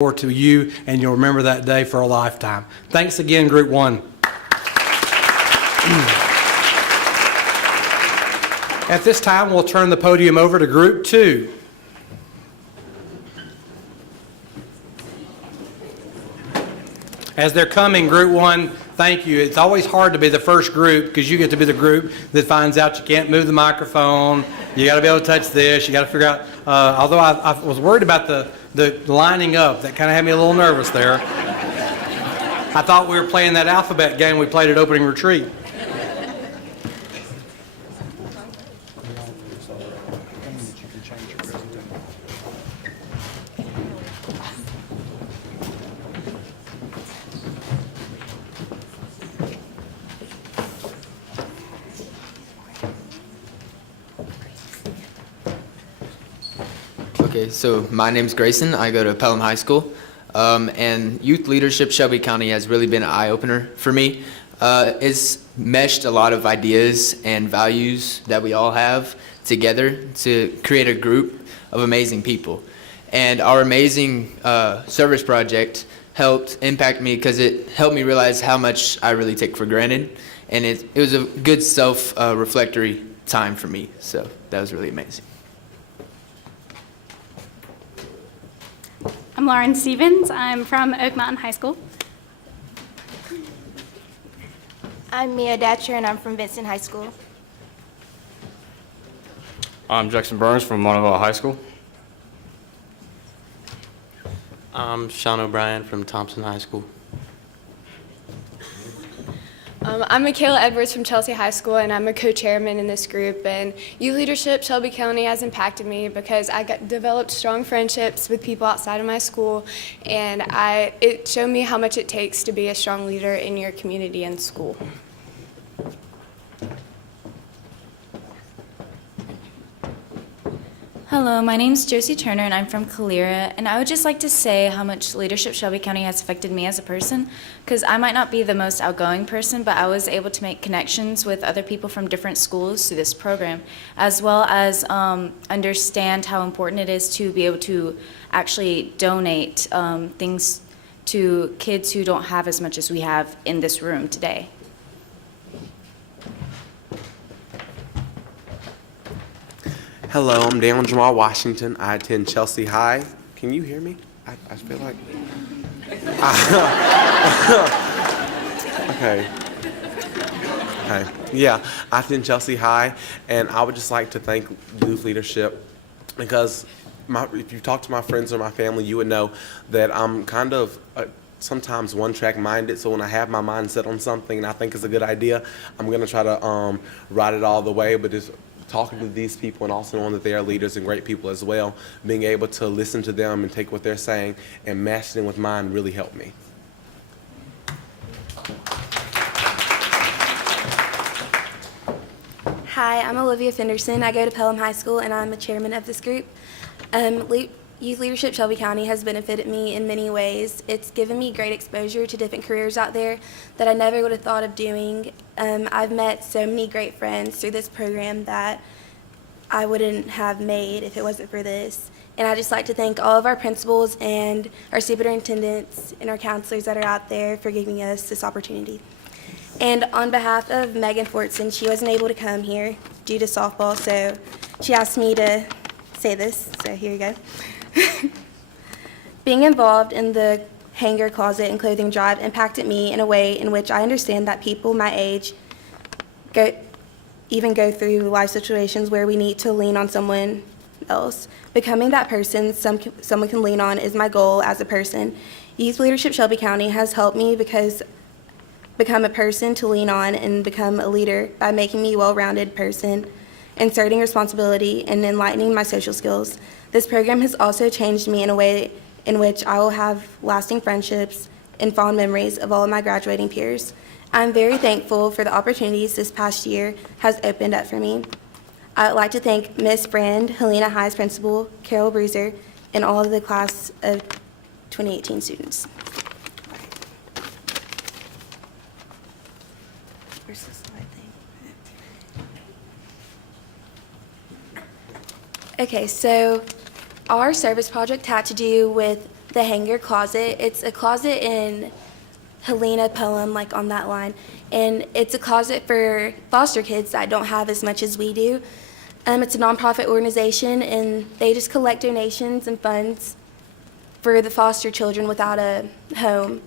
to you, and you'll remember that day for a lifetime. Thanks again, Group 1. At this time, we'll turn the podium over to Group 2. As they're coming, Group 1, thank you. It's always hard to be the first group because you get to be the group that finds out you can't move the microphone, you got to be able to touch this, you got to figure out, although I was worried about the lining up, that kind of had me a little nervous there. I thought we were playing that alphabet game we played at opening retreat. Okay, so my name's Grayson. I go to Pelham High School, and youth leadership Shelby County has really been an eye-opener for me. It's meshed a lot of ideas and values that we all have together to create a group of amazing people. And our amazing service project helped impact me because it helped me realize how much I really take for granted. And it was a good self-reflectory time for me, so that was really amazing. I'm Lauren Stevens. I'm from Oak Mountain High School. I'm Mia Datcher, and I'm from Vincent High School. I'm Jackson Burns from Montevideo High School. I'm Sean O'Brien from Thompson High School. I'm Michaela Edwards from Chelsea High School, and I'm a co-chairman in this group. And youth leadership Shelby County has impacted me because I developed strong friendships with people outside of my school, and it showed me how much it takes to be a strong leader in your community and school. Hello, my name's Josie Turner and I'm from Calera, and I would just like to say how much leadership Shelby County has affected me as a person, because I might not be the most outgoing person, but I was able to make connections with other people from different schools through this program, as well as understand how important it is to be able to actually donate things to kids who don't have as much as we have in this room today. Hello, I'm Daniel Jamal Washington. I attend Chelsea High. Can you hear me? I feel like... Okay. Yeah, I attend Chelsea High, and I would just like to thank youth leadership because if you talk to my friends or my family, you would know that I'm kind of sometimes one-track minded. So when I have my mind set on something and I think it's a good idea, I'm going to try to ride it all the way, but just talking to these people and also knowing that they are leaders and great people as well, being able to listen to them and take what they're saying and match it in with mine really helped me. Hi, I'm Olivia Fenderson. I go to Pelham High School, and I'm the chairman of this group. Youth Leadership Shelby County has benefited me in many ways. It's given me great exposure to different careers out there that I never would have thought of doing. I've met so many great friends through this program that I wouldn't have made if it wasn't for this. And I'd just like to thank all of our principals and our superintendents and our counselors that are out there for giving us this opportunity. And on behalf of Megan Fortson, she wasn't able to come here due to softball, so she asked me to say this, so here you go. Being involved in the hanger, closet, and clothing drive impacted me in a way in which I understand that people my age go through life situations where we need to lean on someone else. Becoming that person someone can lean on is my goal as a person. Youth Leadership Shelby County has helped me become a person to lean on and become a leader by making me a well-rounded person, inserting responsibility, and enlightening my social skills. This program has also changed me in a way in which I will have lasting friendships and fond memories of all of my graduating peers. I'm very thankful for the opportunities this past year has opened up for me. I would like to thank Ms. Brand, Helena High's principal, Carol Bruiser, and all of the class of 2018 students. Where's the slide thing? Okay, so our service project had to do with the hanger closet. It's a closet in Helena poem, like on that line. And it's a closet for foster kids that don't have as much as we do. It's a nonprofit organization, and they just collect donations and funds for the foster children without a home.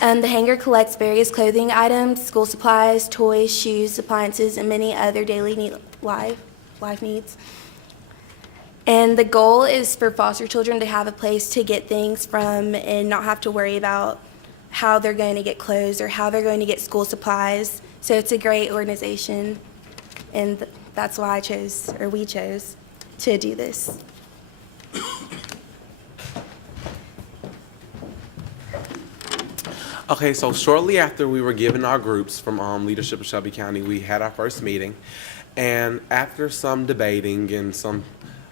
The hanger collects various clothing items, school supplies, toys, shoes, appliances, and many other daily life needs. And the goal is for foster children to have a place to get things from and not have to worry about how they're going to get clothes or how they're going to get school supplies. So it's a great organization, and that's why we chose to do this. Okay, so shortly after we were given our groups from Leadership of Shelby County, we had our first meeting. And after some debating and some,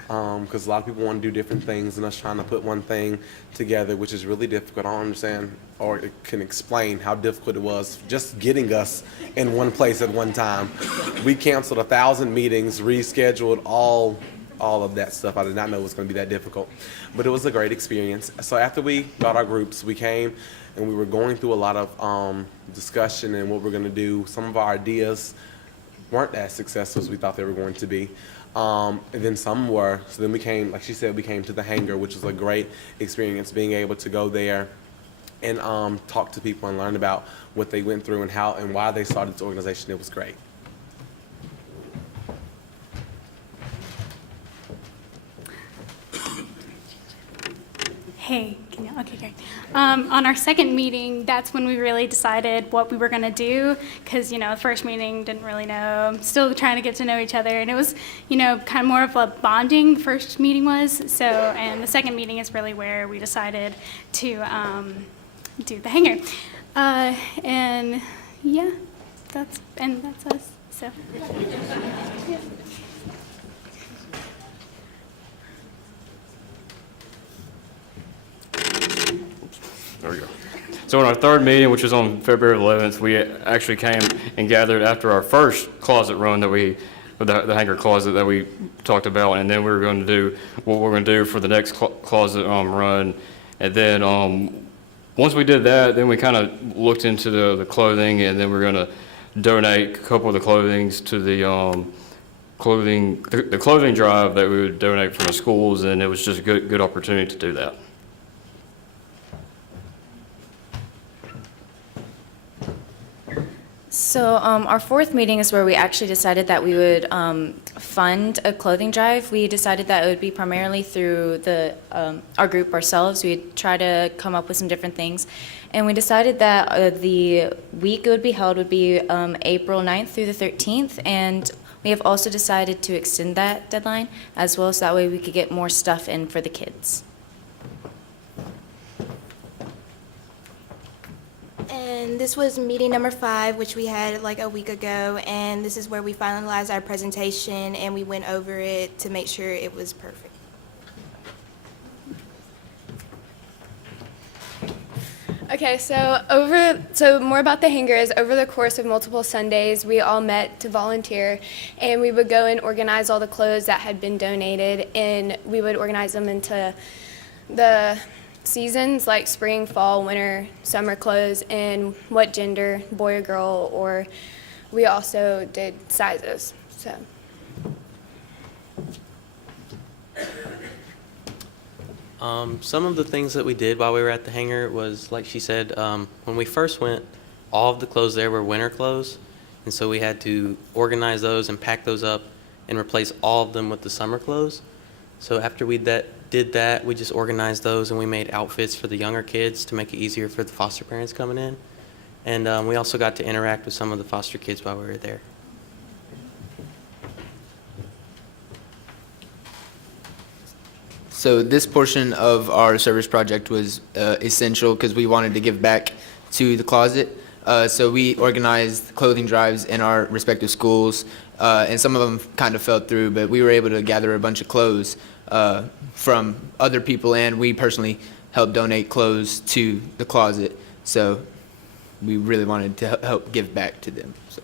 because a lot of people want to do different things and us trying to put one thing together, which is really difficult. I don't understand or it can explain how difficult it was just getting us in one place at one time. We canceled 1,000 meetings, rescheduled all of that stuff. I did not know it was going to be that difficult, but it was a great experience. So after we got our groups, we came and we were going through a lot of discussion and what we're going to do. Some of our ideas weren't as successful as we thought they were going to be. And then some were. So then we came, like she said, we came to the hangar, which was a great experience, being able to go there and talk to people and learn about what they went through and how and why they started this organization. It was great. Hey, okay, great. On our second meeting, that's when we really decided what we were going to do, because, the first meeting didn't really know, still trying to get to know each other, and it was, kind of more of a bonding, first meeting was, so, and the second meeting is really where we decided to do the hangar. And, yeah, that's us, so. Yeah. There we go. So in our third meeting, which was on February 11th, we actually came and gathered after our first closet run that the hanger closet that we talked about, and then we were going to do what we're going to do for the next closet run. And then once we did that, then we kind of looked into the clothing, and then we're going to donate a couple of the clothings to the clothing drive that we would donate from the schools, and it was just a good opportunity to do that. So our fourth meeting is where we actually decided that we would fund a clothing drive. We decided that it would be primarily through our group ourselves. We'd try to come up with some different things. And we decided that the week it would be held would be April 9th through the 13th. And we have also decided to extend that deadline as well, so that way we could get more stuff in for the kids. And this was meeting number 5, which we had like a week ago, and this is where we finalized our presentation and we went over it to make sure it was perfect. Okay, so more about the hanger is over the course of multiple Sundays, we all met to volunteer, and we would go and organize all the clothes that had been donated, and we would organize them into the seasons like spring, fall, winter, summer clothes, and what gender, boy or girl, or we also did sizes. So. Some of the things that we did while we were at the hangar was, like she said, when we first went, all of the clothes there were winter clothes, and so we had to organize those and pack those up and replace all of them with the summer clothes. So after we did that, we just organized those and we made outfits for the younger kids to make it easier for the foster parents coming in. And we also got to interact with some of the foster kids while we were there. So this portion of our service project was essential because we wanted to give back to the closet. So we organized clothing drives in our respective schools, and some of them kind of fell through, but we were able to gather a bunch of clothes from other people, and we personally helped donate clothes to the closet. So we really wanted to help give back to them. So.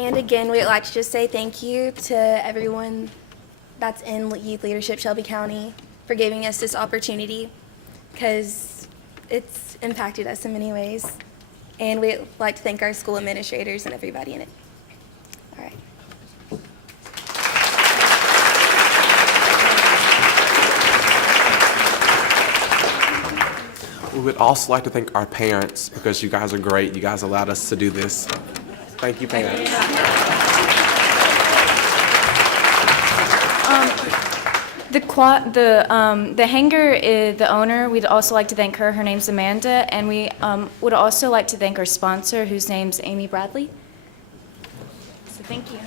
And again, we'd like to just say thank you to everyone that's in Youth Leadership Shelby County for giving us this opportunity, because it's impacted us in many ways. And we'd like to thank our school administrators and everybody in it. All right. We would also like to thank our parents, because you guys are great. You guys allowed us to do this. Thank you, parents. The hangar, the owner, we'd also like to thank her. Her name's Amanda, and we would also like to thank our sponsor, whose name's Amy Bradley. So thank you.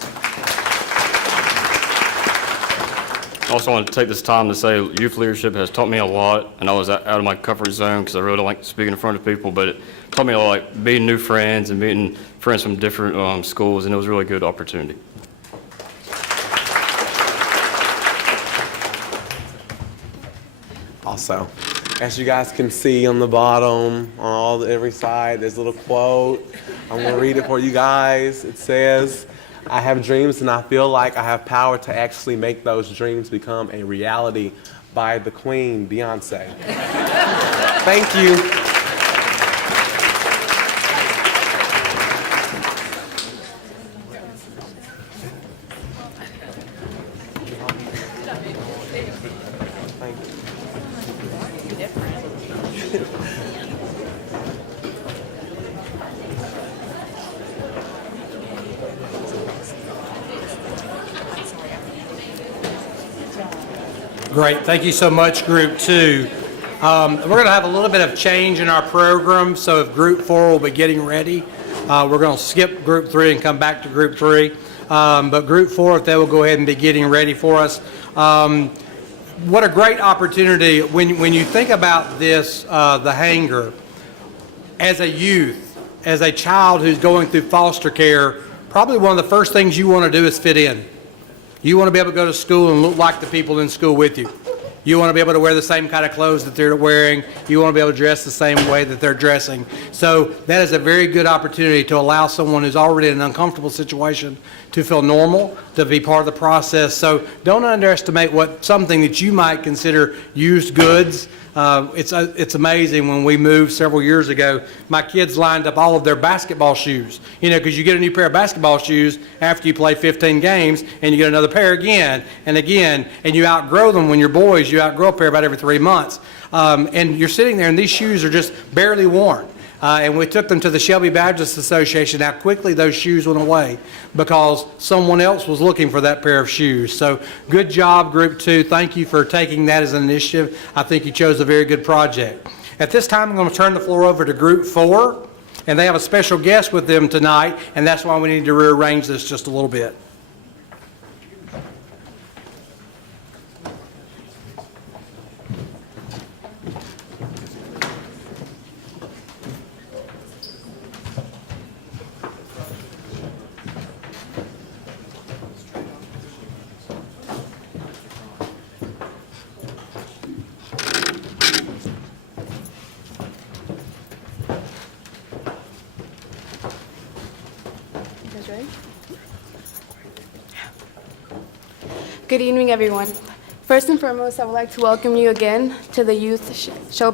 I also want to take this time to say youth leadership has taught me a lot, and I was out of my comfort zone because I really don't like speaking in front of people, but it taught me a lot, like meeting new friends and meeting friends from different schools, and it was a really good opportunity. Also, as you guys can see on the bottom, on every side, there's a little quote. I'm going to read it for you guys. It says, "I have dreams and I feel like I have power to actually make those dreams become a reality," by the Queen, Beyonce. Thank you. Great, thank you so much, Group 2. We're going to have a little bit of change in our program, so if Group 4 will be getting ready, we're going to skip Group 3 and come back to Group 3. But Group 4, if they will go ahead and be getting ready for us. What a great opportunity. When you think about this, the hangar, as a youth, as a child who's going through foster care, probably one of the first things you want to do is fit in. You want to be able to go to school and look like the people in school with you. You want to be able to wear the same kind of clothes that they're wearing. You want to be able to dress the same way that they're dressing. So that is a very good opportunity to allow someone who's already in an uncomfortable situation to feel normal, to be part of the process. So don't underestimate something that you might consider used goods. It's amazing. When we moved several years ago, my kids lined up all of their basketball shoes, because you get a new pair of basketball shoes after you play 15 games, and you get another pair again, and you outgrow them. When you're boys, you outgrow a pair about every 3 months. And you're sitting there, and these shoes are just barely worn. And we took them to the Shelby Baptist Association. How quickly those shoes went away because someone else was looking for that pair of shoes. So good job, Group 2. Thank you for taking that as an initiative. I think you chose a very good project. At this time, I'm going to turn the floor over to Group 4, and they have a special guest with them tonight, and that's why we need to rearrange this just a little bit. Good evening, everyone. First and foremost, I would like to welcome you again to the Youth Shelby